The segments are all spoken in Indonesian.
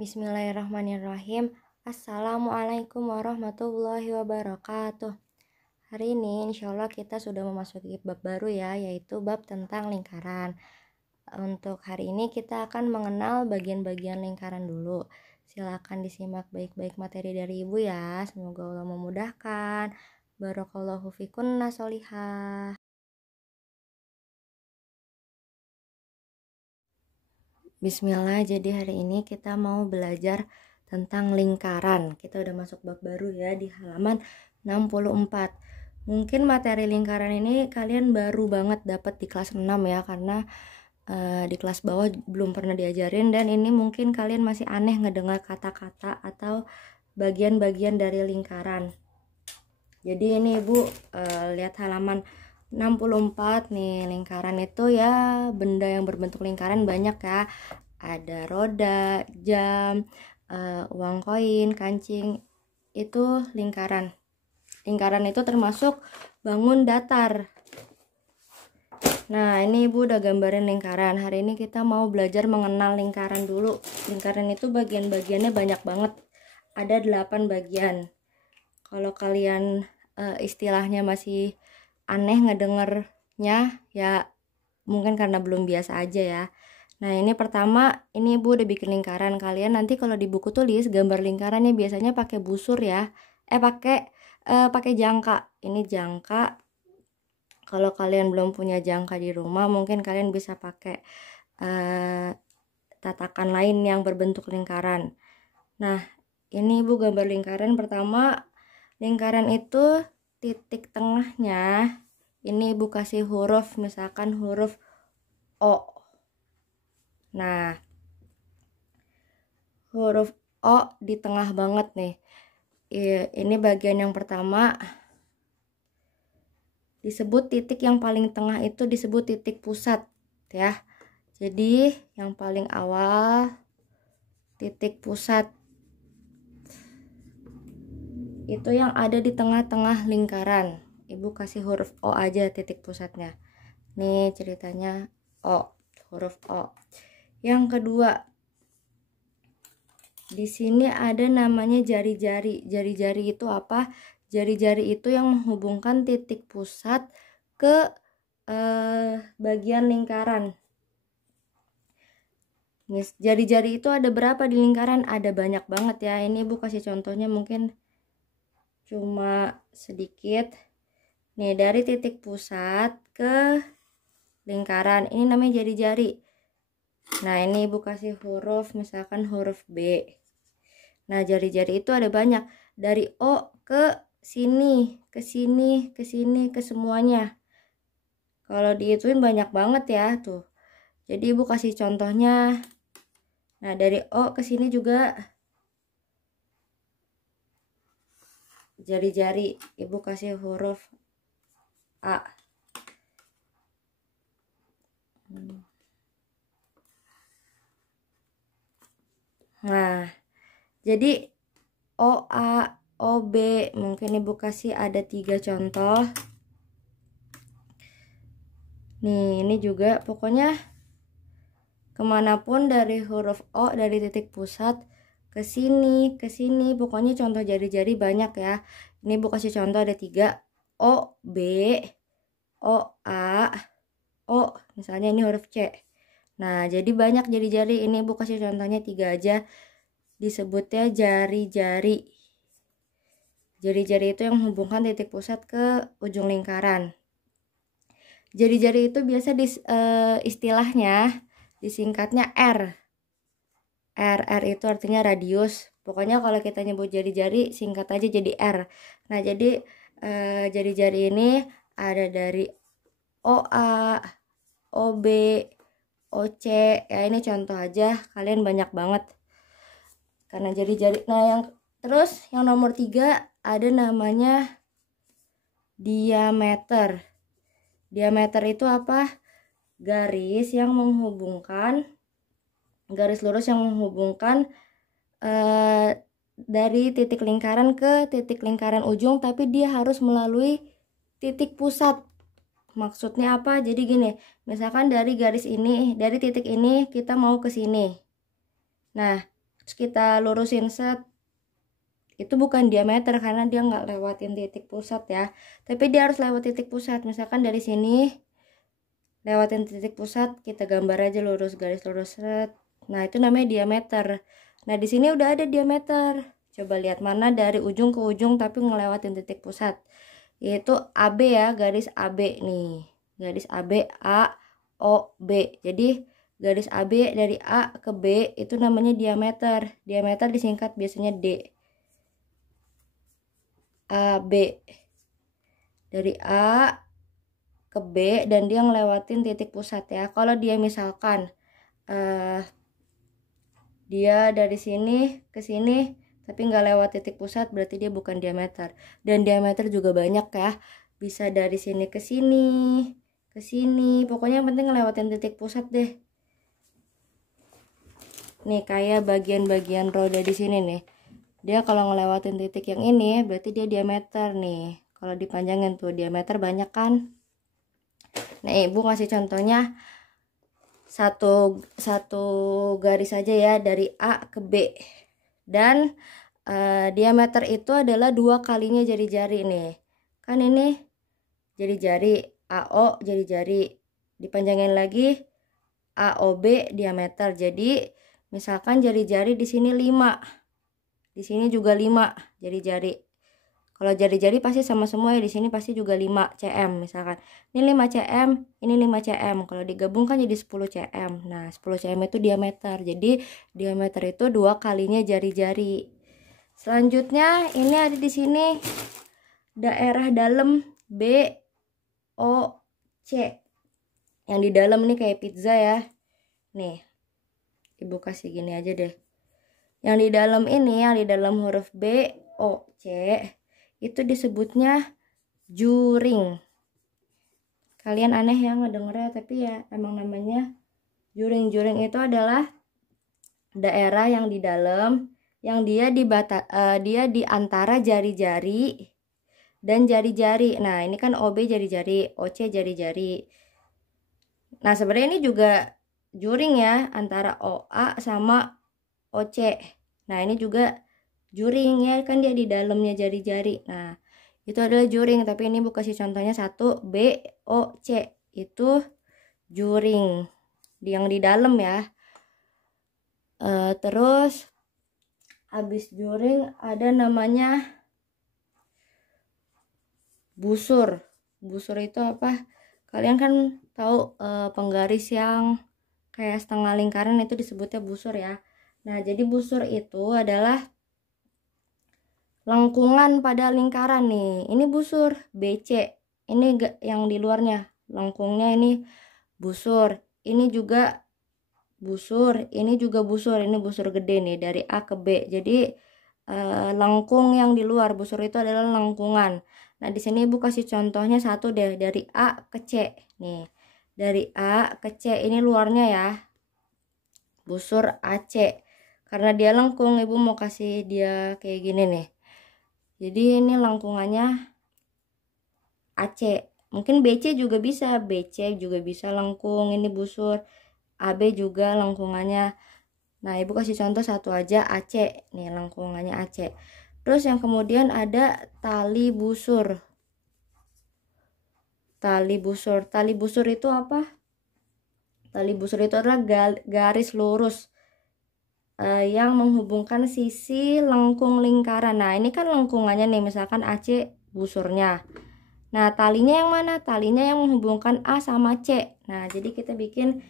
Bismillahirrahmanirrahim. Assalamualaikum warahmatullahi wabarakatuh. Hari ini insya Allah kita sudah memasuki bab baru ya, yaitu bab tentang lingkaran. Untuk hari ini kita akan mengenal bagian-bagian lingkaran dulu. Silakan disimak baik-baik materi dari ibu ya. Semoga Allah memudahkan. Barakallahu fikunna sholihah. Bismillah, jadi hari ini kita mau belajar tentang lingkaran. Kita udah masuk bab baru ya di halaman 64. Mungkin materi lingkaran ini kalian baru banget dapat di kelas 6 ya, karena di kelas bawah belum pernah diajarin, dan ini mungkin kalian masih aneh ngedengar kata-kata atau bagian-bagian dari lingkaran. Jadi ini ibu lihat halaman 64 nih. Lingkaran itu ya benda yang berbentuk lingkaran banyak ya. Ada roda, jam, uang koin, kancing. Itu lingkaran. Lingkaran itu termasuk bangun datar. Nah, ini ibu udah gambarin lingkaran. Hari ini kita mau belajar mengenal lingkaran dulu. Lingkaran itu bagian-bagiannya banyak banget. Ada 8 bagian. Kalau kalian istilahnya masih aneh ngedengernya ya, mungkin karena belum biasa aja ya. Nah, ini pertama, ini ibu udah bikin lingkaran. Kalian nanti kalau di buku tulis gambar lingkarannya biasanya pakai busur ya, pakai jangka. Ini jangka. Kalau kalian belum punya jangka di rumah, mungkin kalian bisa pakai tatakan lain yang berbentuk lingkaran. Nah, ini ibu gambar lingkaran. Pertama, lingkaran itu titik tengahnya ini ibu kasih huruf, misalkan huruf O. Nah, huruf O di tengah banget nih. Ini bagian yang pertama. Disebut titik yang paling tengah itu disebut titik pusat ya. Jadi yang paling awal titik pusat itu yang ada di tengah-tengah lingkaran. Ibu kasih huruf O aja titik pusatnya. Nih ceritanya O, huruf O. Yang kedua, di sini ada namanya jari-jari. Jari-jari itu apa? Jari-jari itu yang menghubungkan titik pusat ke bagian lingkaran. Jari-jari itu ada berapa di lingkaran? Ada banyak banget ya. Ini ibu kasih contohnya mungkin cuma sedikit. Nih, dari titik pusat ke lingkaran, ini namanya jari-jari. Nah, ini ibu kasih huruf, misalkan huruf B. Nah, jari-jari itu ada banyak. Dari O ke sini, ke sini, ke sini, ke semuanya. Kalau dihituin banyak banget ya, tuh. Jadi ibu kasih contohnya. Nah, dari O ke sini juga jari-jari, ibu kasih huruf A. Nah, jadi O, A, O, B, mungkin ibu kasih ada 3 contoh. Nih, ini juga pokoknya kemanapun dari huruf O, dari titik pusat ke sini, pokoknya contoh jari-jari banyak ya. Ini ibu kasih contoh ada 3. O, B, O, A, O, misalnya ini huruf C. Nah, jadi banyak jari-jari. Ini ibu kasih contohnya 3 aja. Disebutnya jari-jari. Jari-jari itu yang menghubungkan titik pusat ke ujung lingkaran. Jari-jari itu biasa istilahnya disingkatnya R. R itu artinya radius. Pokoknya kalau kita nyebut jari-jari singkat aja jadi R. Nah, jadi jari-jari ini ada dari OA, OB, OC. Ya, ini contoh aja, kalian banyak banget. Karena jari-jari. Nah, yang nomor 3 ada namanya diameter. Diameter itu apa? Garis lurus yang menghubungkan dari titik lingkaran ke titik lingkaran ujung, tapi dia harus melalui titik pusat. Maksudnya apa? Jadi gini, misalkan dari garis ini, dari titik ini kita mau ke sini. Nah, terus kita lurusin set, itu bukan diameter karena dia nggak lewatin titik pusat ya, tapi dia harus lewat titik pusat. Misalkan dari sini lewatin titik pusat, kita gambar aja lurus, garis lurus set. Nah itu namanya diameter. Nah di sini udah ada diameter, coba lihat mana dari ujung ke ujung tapi ngelewatin titik pusat, yaitu AB ya, garis AB nih, garis AB A O B. Jadi garis AB dari A ke B itu namanya diameter. Diameter disingkat biasanya D. AB dari A ke B dan dia ngelewatin titik pusat ya. Kalau dia misalkan dia dari sini ke sini tapi nggak lewat titik pusat, berarti dia bukan diameter. Dan diameter juga banyak ya, bisa dari sini ke sini, pokoknya yang penting ngelewatin titik pusat deh. Nih kayak bagian-bagian roda di sini nih, dia kalau ngelewatin titik yang ini berarti dia diameter nih. Kalau dipanjangin tuh diameter banyak kan. Nah ibu ngasih contohnya satu garis saja ya, dari A ke B, dan diameter itu adalah 2 kalinya jari-jari nih kan. Ini jari-jari AO, jari-jari dipanjangin lagi AOB diameter. Jadi misalkan jari-jari di sini 5, di sini juga 5 jari-jari. Kalau jari-jari pasti sama semua ya, di sini pasti juga 5 cm. Misalkan ini 5 cm, ini 5 cm. Kalau digabung kan jadi 10 cm. Nah, 10 cm itu diameter. Jadi diameter itu 2 kalinya jari-jari. Selanjutnya ini ada di sini daerah dalam B O C. Yang di dalam ini kayak pizza ya. Nih. Ibu kasih gini aja deh. Yang di dalam ini, yang di dalam huruf B, O, C, itu disebutnya juring. Kalian aneh ya ngedengernya, tapi ya emang namanya juring. Juring itu adalah daerah yang di dalam, yang dia di antara jari-jari dan jari-jari. Nah, ini kan OB jari-jari, OC jari-jari. Nah, sebenarnya ini juga juring ya, antara OA sama OC. Nah ini juga juring ya, kan dia di dalamnya jari-jari. Nah itu adalah juring, tapi ini Bu kasih contohnya satu B O C, itu juring yang di dalam ya. Terus habis juring ada namanya busur. Busur itu apa? Kalian kan tahu penggaris yang kayak setengah lingkaran itu disebutnya busur ya. Nah, jadi busur itu adalah lengkungan pada lingkaran nih. Ini busur BC. Ini yang di luarnya, lengkungnya ini busur. Ini juga busur, ini juga busur. Ini busur gede nih dari A ke B. Jadi lengkung yang di luar busur itu adalah lengkungan. Nah, di sini Ibu kasih contohnya satu deh, dari A ke C. Nih, dari A ke C ini luarnya ya. Busur AC. Karena dia lengkung, Ibu mau kasih dia kayak gini nih. Jadi ini lengkungannya AC. Mungkin BC juga bisa, BC juga bisa lengkung, ini busur. AB juga lengkungannya. Nah, Ibu kasih contoh satu aja, AC. Nih lengkungannya AC. Terus yang kemudian ada tali busur. Tali busur. Tali busur itu apa? Tali busur itu adalah garis lurus yang menghubungkan sisi lengkung lingkaran. Nah ini kan lengkungannya nih, misalkan AC busurnya. Nah talinya yang mana? Talinya yang menghubungkan A sama C. Nah jadi kita bikin,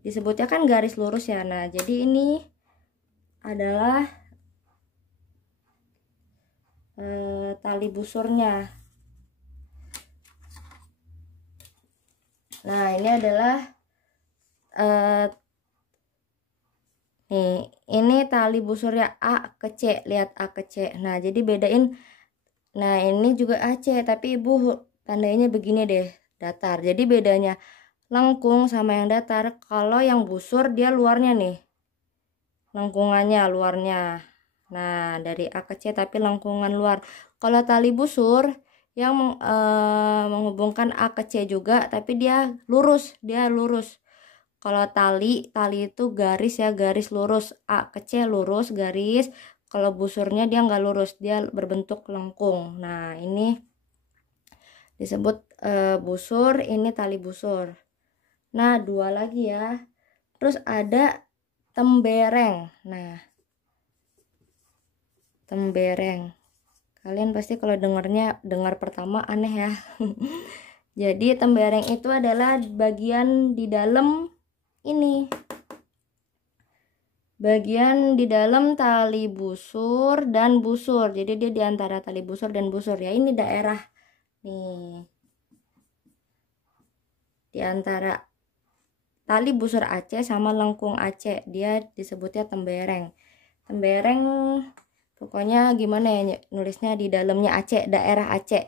disebutnya kan garis lurus ya. Nah jadi ini adalah tali busurnya. Nah ini adalah nih, ini tali busurnya A ke C. Lihat A ke C. Nah, jadi bedain. Nah, ini juga AC, tapi Ibu tandainnya begini deh, datar. Jadi bedanya lengkung sama yang datar. Kalau yang busur dia luarnya nih. Lengkungannya luarnya. Nah, dari A ke C tapi lengkungan luar. Kalau tali busur yang menghubungkan A ke C juga, tapi dia lurus, Kalau tali itu garis ya, garis lurus, A ke C lurus garis. Kalau busurnya dia nggak lurus, dia berbentuk lengkung. Nah ini disebut busur, ini tali busur. Nah 2 lagi ya. Terus ada tembereng. Nah tembereng, kalian pasti kalau dengar pertama aneh ya. Jadi tembereng itu adalah bagian di dalam ini, bagian di dalam tali busur dan busur. Jadi dia di antara tali busur dan busur ya. Ini daerah nih, di antara tali busur AC sama lengkung AC, dia disebutnya tembereng. Tembereng pokoknya gimana ya nulisnya, di dalamnya AC, daerah AC.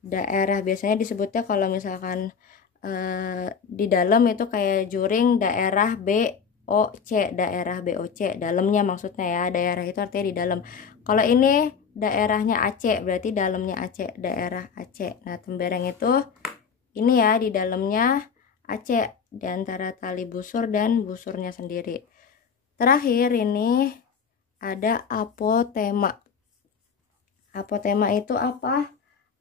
Daerah biasanya disebutnya kalau misalkan di dalam itu kayak juring, daerah BOC, daerah BOC, dalamnya maksudnya ya, daerah itu artinya di dalam. Kalau ini daerahnya AC berarti dalamnya AC, daerah AC. Nah tembereng itu ini ya, di dalamnya AC, di antara tali busur dan busurnya sendiri. Terakhir ini ada apotema. Apotema itu apa?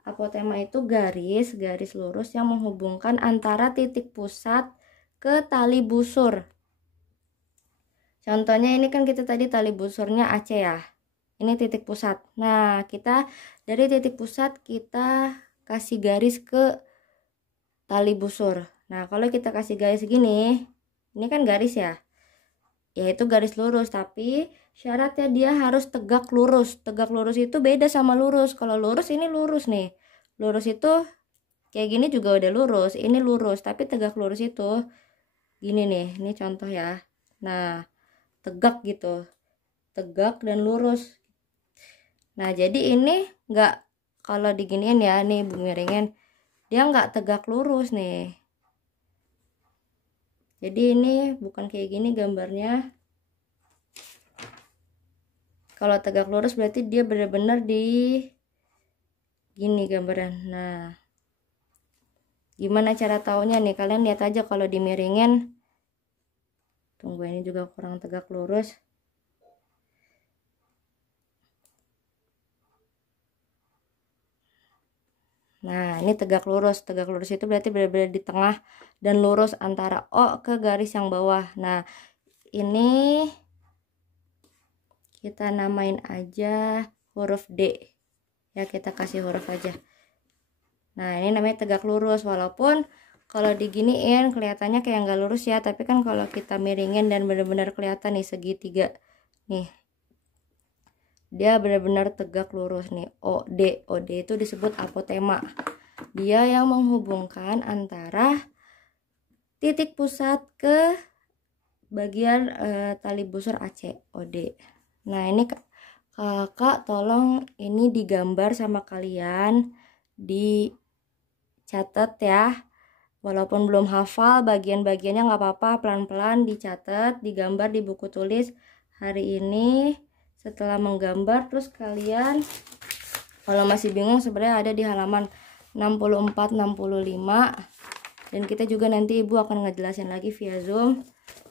Apotema itu garis lurus yang menghubungkan antara titik pusat ke tali busur. Contohnya ini kan kita tadi tali busurnya AC ya. Ini titik pusat. Nah, kita dari titik pusat kita kasih garis ke tali busur. Nah, kalau kita kasih garis gini, ini kan garis ya. Yaitu garis lurus, tapi syaratnya dia harus tegak lurus. Tegak lurus itu beda sama lurus. Kalau lurus ini lurus nih. Lurus itu kayak gini juga udah lurus. Ini lurus, tapi tegak lurus itu gini nih. Ini contoh ya. Nah, tegak gitu. Tegak dan lurus. Nah, jadi ini nggak, kalau diginiin ya, nih miringin, dia nggak tegak lurus nih. Jadi ini bukan kayak gini gambarnya. Kalau tegak lurus berarti dia benar-benar di gini gambaran. Nah, gimana cara taunya nih? Kalian lihat aja kalau dimiringin. Tunggu, ini juga kurang tegak lurus. Nah, ini tegak lurus. Tegak lurus itu berarti benar-benar di tengah dan lurus antara O ke garis yang bawah. Nah, ini kita namain aja huruf D. Ya, kita kasih huruf aja. Nah, ini namanya tegak lurus. Walaupun kalau diginiin kelihatannya kayak nggak lurus ya, tapi kan kalau kita miringin dan benar-benar kelihatan nih segitiga nih, dia benar-benar tegak lurus nih. OD itu disebut apotema. Dia yang menghubungkan antara titik pusat ke bagian tali busur AC, OD. Nah, ini kakak tolong ini digambar sama kalian, dicatat ya. Walaupun belum hafal bagian-bagiannya nggak apa-apa, pelan-pelan dicatat, digambar di buku tulis hari ini. Setelah menggambar, terus kalian kalau masih bingung sebenarnya ada di halaman 64-65, dan kita juga nanti ibu akan ngejelasin lagi via Zoom.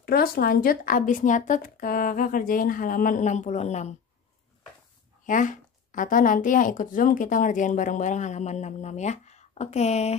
Terus lanjut abis nyatet kakak kerjain halaman 66 ya, atau nanti yang ikut Zoom kita ngerjain bareng-bareng halaman 66 ya. Oke.